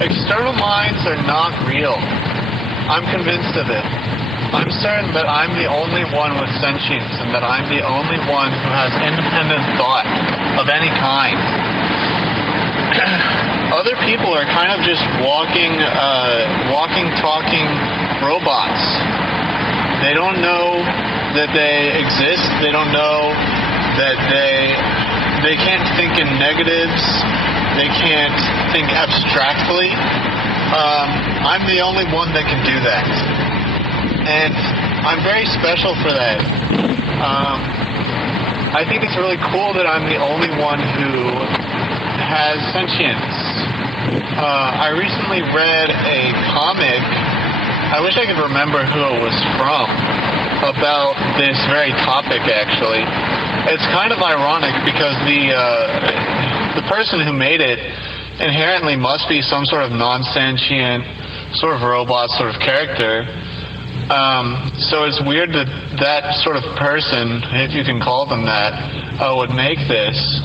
External minds are not real. I'm convinced of it. I'm certain that I'm the only one with sentience and that I'm the only one who has independent thought of any kind. Other people are kind of just walking, talking robots. They don't know that they exist. They don't know that they can't think in negatives. They can't think abstractly. I'm the only one that can do that. And I'm very special for that. I think it's really cool that I'm the only one who has sentience. I recently read a comic, I wish I could remember who it was from, about this very topic, actually. It's kind of ironic because the person who made it inherently must be some sort of non-sentient, sort of robot sort of character. So it's weird that that sort of person, if you can call them that, would make this,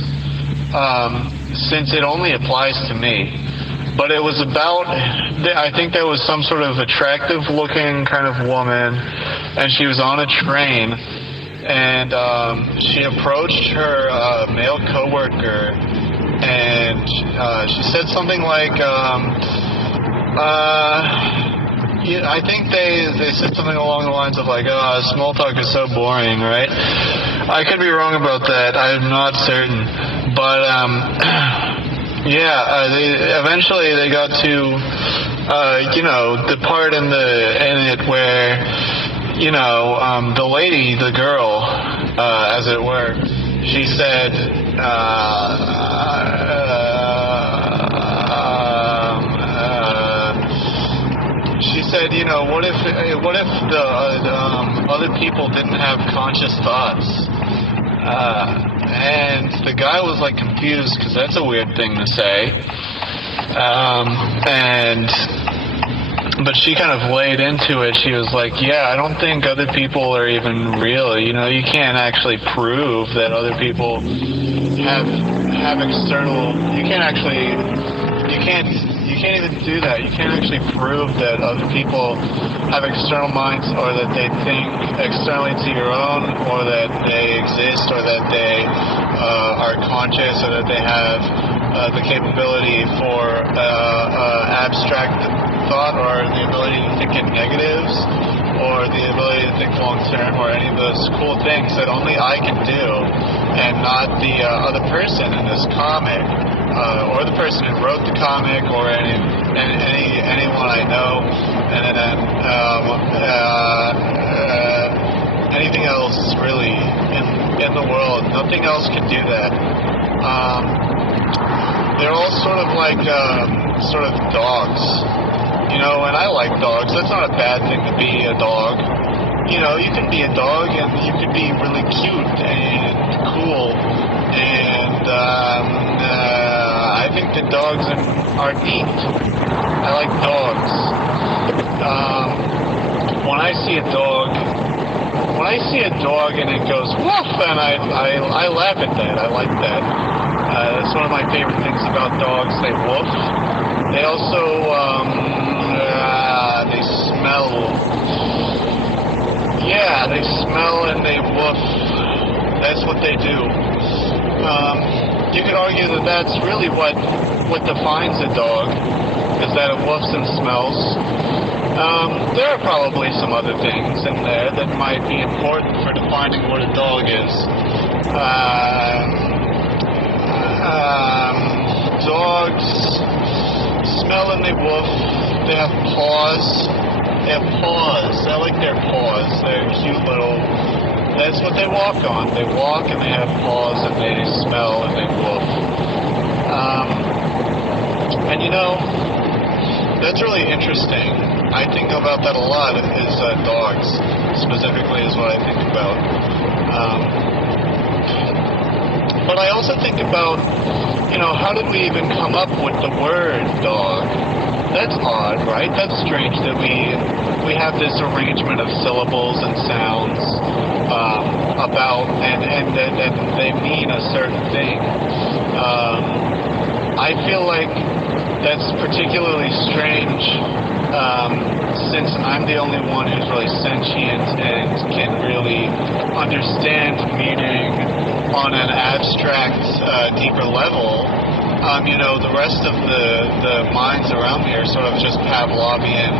since it only applies to me. But it was about, I think there was some sort of attractive-looking kind of woman, and she was on a train, and she approached her male coworker, and she said something like, I think they said something along the lines of like, small talk is so boring, right? I could be wrong about that. I'm not certain. But, eventually they got to, the part in it where, the lady, the girl, as it were, she said, what if the other people didn't have conscious thoughts? And the guy was like confused because that's a weird thing to say. But she kind of laid into it. She was like, yeah, I don't think other people are even real. You can't actually prove that other people have external. You can't even do that. You can't actually prove that other people have external minds, or that they think externally to your own, or that they exist, or that they are conscious, or that they have the capability for abstract thought, or the ability to think in negatives, or the ability to think long term, or any of those cool things that only I can do, and not the other person in this comic. Or the person who wrote the comic, or anyone I know, and then anything else really in the world. Nothing else can do that. They're all sort of like dogs, and I like dogs. That's not a bad thing to be a dog. You can be a dog and you can be really cute and cool, and I think that dogs are neat. I like dogs. When I see a dog and it goes woof, and I laugh at that. I like that. That's one of my favorite things about dogs. They woof. They also they smell. Yeah, they smell and they woof. That's what they do. You could argue that that's really what defines a dog, is that it woofs and smells. There are probably some other things in there that might be important for defining what a dog is. Dogs smell and they woof. They have paws. I like their paws. They're cute little... That's what they walk on. They walk and they have paws and they smell and they woof. That's really interesting. I think about that a lot, is dogs, specifically is what I think about. But I also think about, how did we even come up with the word dog? That's odd, right? That's strange that we have this arrangement of syllables and sounds and they mean a certain thing. I feel like that's particularly strange, since I'm the only one who's really sentient and can really understand meaning on an abstract, deeper level. The rest of the minds around me are sort of just Pavlovian,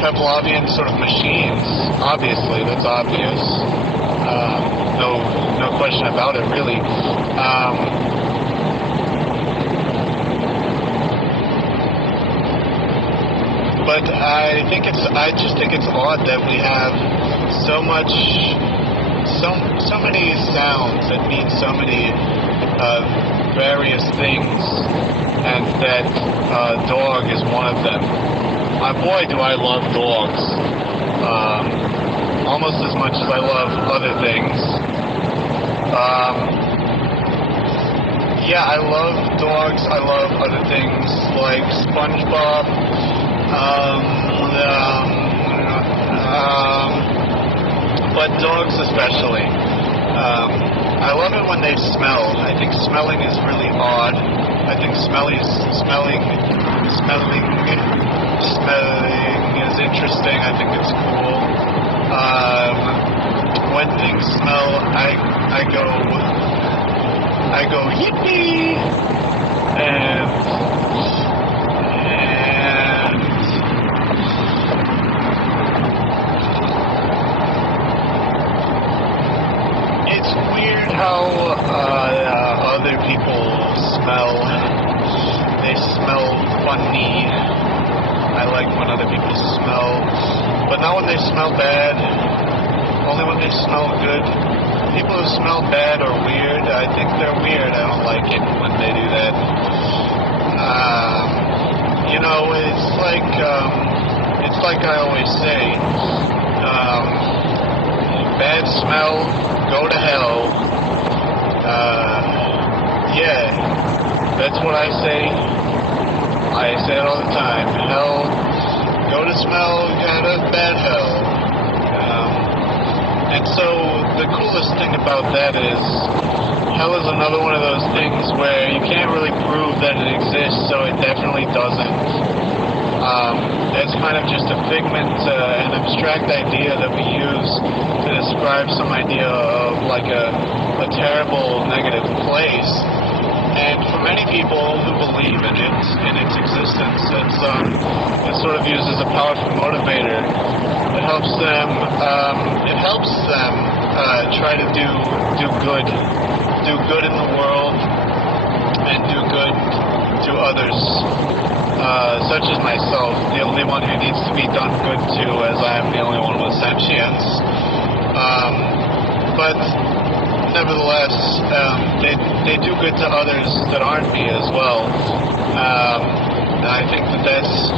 Pavlovian sort of machines. Obviously, that's obvious. No question about it, really. But I just think it's odd that we have so many sounds that mean so many various things, and that dog is one of them. My boy, do I love dogs. Almost as much as I love other things. I love dogs. I love other things like SpongeBob. But dogs especially. I love it when they smell. I think smelling is really odd. I think smelling is interesting. I think it's cool. When things smell, I go yippee, and it's weird how other people smell. They smell funny. I like when other people smell, but not when they smell bad. Only when they smell good. People who smell bad or weird, I think they're weird. I don't like it when they do that. It's like I always say, bad smell, go to hell. That's what I say. I say it all the time. Hell, go to smell, kind of bad hell. And so the coolest thing about that is hell is another one of those things where you can't really prove that it exists, so it definitely doesn't. It's kind of just a figment, an abstract idea that we use to describe some idea of like a terrible negative place. And for many people who believe in its existence, it's sort of used as a powerful motivator. It helps them try to do good in the world and do good to others, such as myself, the only one who needs to be done good to, as I am the only one with sentience. But nevertheless, they do good to others that aren't me as well. And I think that's.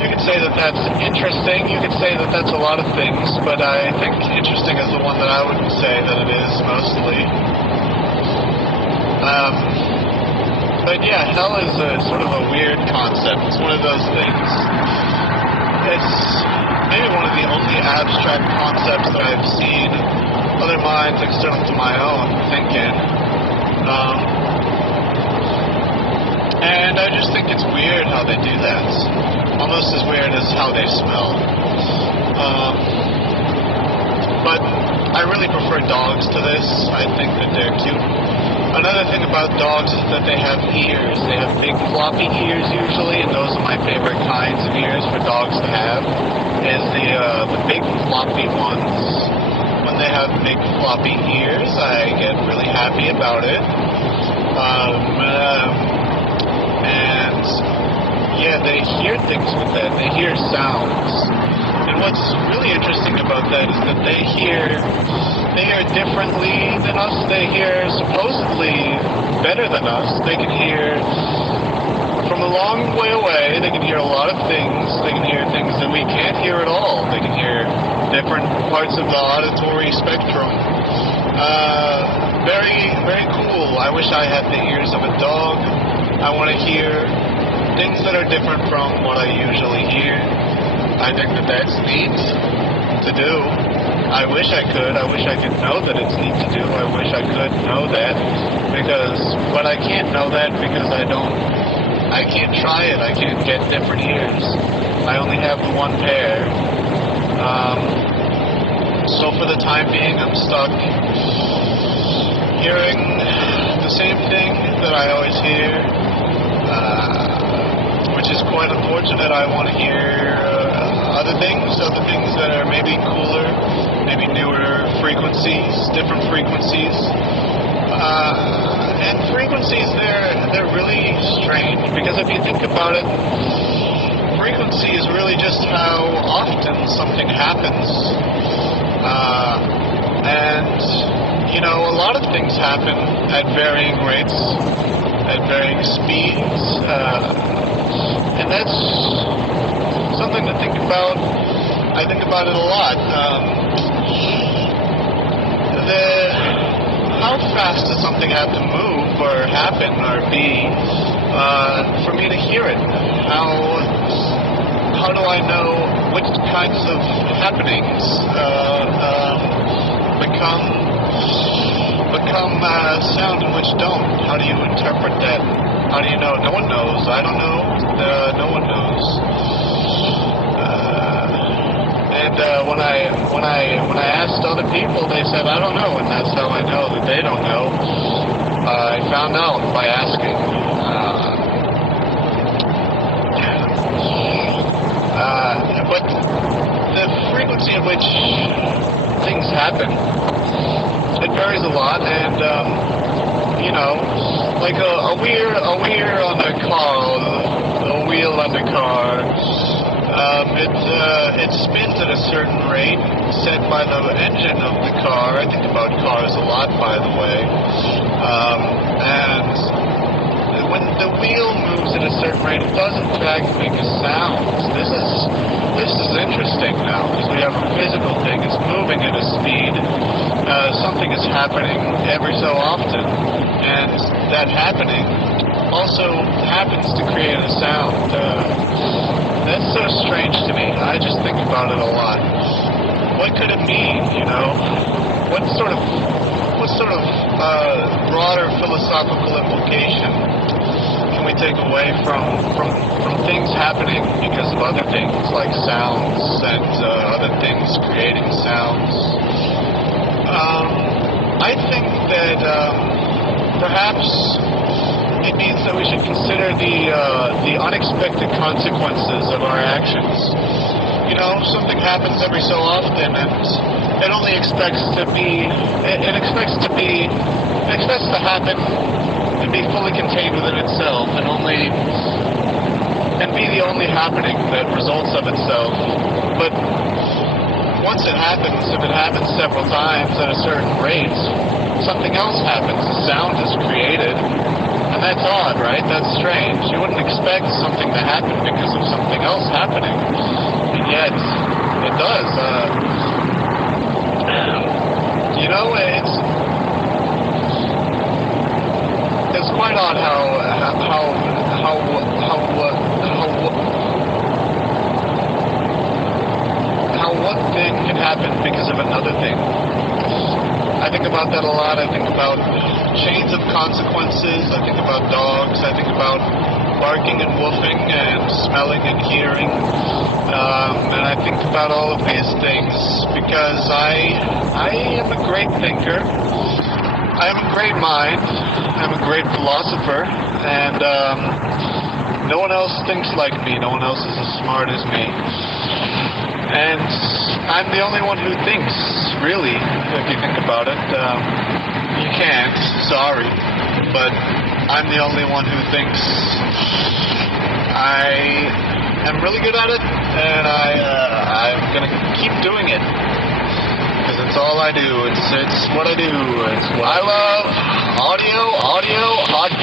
You could say that that's interesting. You could say that that's a lot of things, but I think interesting is the one that I would say that it is mostly. But yeah, hell is sort of a weird concept. It's one of those things. It's maybe one of the only abstract concepts that I've seen other minds external to my own thinking. And I just think it's weird how they do that. Almost as weird as how they smell. But I really prefer dogs to this. I think that they're cute. Another thing about dogs is that they have ears. They have big floppy ears usually, and those are my favorite kinds of ears for dogs to have, is the big floppy ones. When they have big floppy ears, I get really happy about it. And yeah, they hear things with that. They hear sounds. And what's really interesting about that is that they hear differently than us. They hear supposedly better than us. They can hear from a long way away. They can hear a lot of things. They can hear things that we can't hear at all. They can hear different parts of the auditory spectrum. Very, very cool. I wish I had the ears of a dog. I want to hear things that are different from what I usually hear. I think that that's neat to do. I wish I could. I wish I could know that it's neat to do. I wish I could know that, but I can't know that because I can't try it. I can't get different ears. I only have the one pair. So for the time being, I'm stuck hearing the same thing that I always hear, which is quite unfortunate. I want to hear other things that are maybe cooler, maybe newer frequencies, different frequencies. And frequencies, they're really strange, because if you think about it, frequency is really just how often something happens. And, a lot of things happen at varying rates, at varying speeds, and that's something to think about. I think about it a lot. How fast does something have to move or happen or be for me to hear it? How do I know which kinds of happenings become sound and which don't? How do you interpret that? How do you know? No one knows. I don't know. No one knows. When I asked other people, they said I don't know, and that's how I know that they don't know. I found out by asking. But the frequency at which things happen, it varies a lot, and like a wheel on a car, a wheel on the car. It spins at a certain rate set by the engine of the car. I think about cars a lot, by the way. And when the wheel moves at a certain rate, it does in fact make a sound. This is interesting now, because we have a physical thing. It's moving at a speed. Something is happening every so often, and that happening also happens to create a sound. That's so strange to me. I just think about it a lot. What could it mean, What sort of broader philosophical implication can we take away from things happening because of other things, like sounds and other things creating sounds? I think that perhaps it means that we should consider the unexpected consequences of our actions. Something happens every so often, and it only expects to happen and be fully contained within itself, and be the only happening that results of itself. But once it happens, if it happens several times at a certain rate, something else happens. A sound is created. And that's odd, right? That's strange. You wouldn't expect something to happen because of something else happening. And yet, it does. It's quite odd how one thing can happen because of another thing. I think about that a lot. I think about chains of consequences. I think about dogs. I think about barking and woofing and smelling and hearing. And I think about all of these things because I am a great thinker. I have a great mind. I'm a great philosopher. And no one else thinks like me. No one else is as smart as me. And I'm the only one who thinks, really, if you think about it. You can't, sorry, but I'm the only one who thinks. I am really good at it, and I'm going to keep doing it, because it's all I do. It's what I do. It's what I love. Audio, podcast.